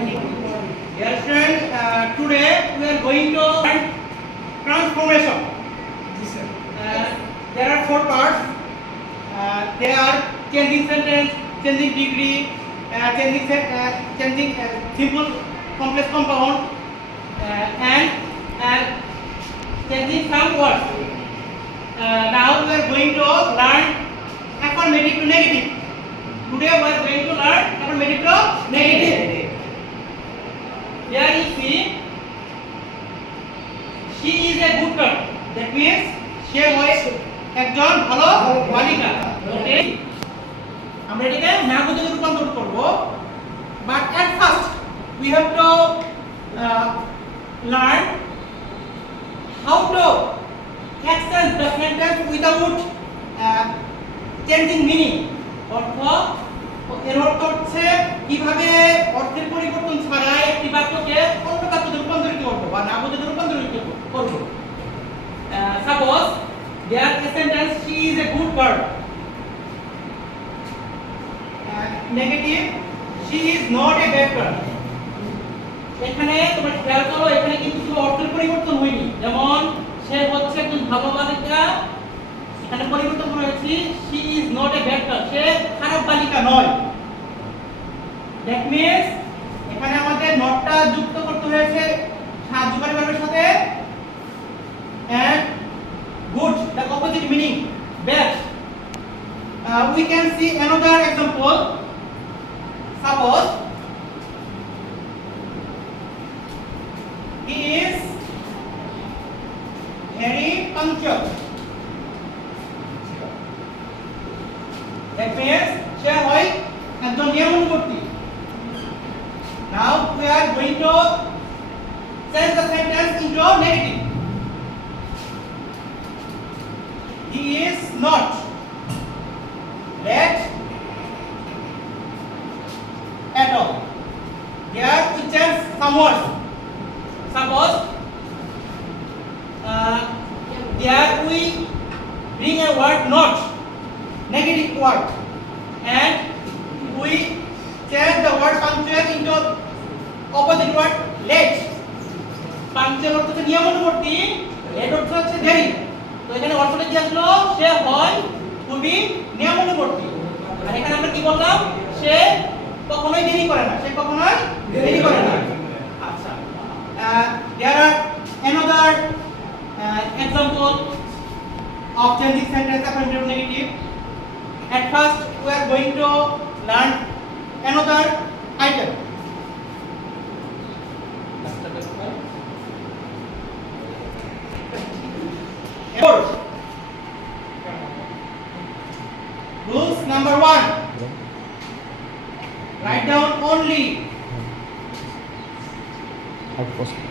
Dear friends, today we are going to learn transformation. Yes, sir. There are four parts. They are changing sentence, changing degree, changing simple complex compound, and changing some words. Now we are going to learn affirmative to negative. Today we are going to learn affirmative to negative. Here you see, she is a good girl. That means she was একজন ভালো বালিকা। ওকে, আমরা এটাকে নাগরিক রূপান্তর করব। But at first we have to learn how to exchange the sentence without changing meaning. এর অর্থ হচ্ছে কিভাবে অর্থের পরিবর্তন ছাড়া একটি বাক্যকে অন্য বাক্যে রূপান্তরিত করব বা নাগরিক রূপান্তরিত করব। Suppose there is a sentence, she is a good girl. Negative, she is not a bad girl. এখানে তোমরা খেয়াল করো, এখানে কিন্তু শুধু অর্থের পরিবর্তন হয়নি। যেমন সে হচ্ছে একজন ভালো বালিকা, এখানে পরিবর্তন করেছি she is not a bad girl, সে খারাপ বালিকা নয়। That means এখানে আমাদের নটটা যুক্ত করতে হয়েছে সাহায্যকারী ভার্বের সাথে and good, the opposite meaning, bad. We can see another example. Suppose he is very punctual. That means সে হয় একজন নিয়মানুবর্তী। Now we are going to change the sentence into negative. He is not late at all. Here we change some words. Suppose there we bring a word not, negative word, and we change the word punctual into opposite word late. Punctual অর্থ হচ্ছে নিয়মানুবর্তী, late অর্থ হচ্ছে দেরি। তো এখানে অর্থটা কি আসলো? সে হয় খুবই নিয়মানুবর্তী। আর এখানে আমরা কি বললাম? সে কখনোই দেরি করে না, সে কখনোই দেরি করে না। আচ্ছা, there are another example of changing sentence affirmative to negative. At first we are going to learn another item. Rules number 1. Write down only. How possible?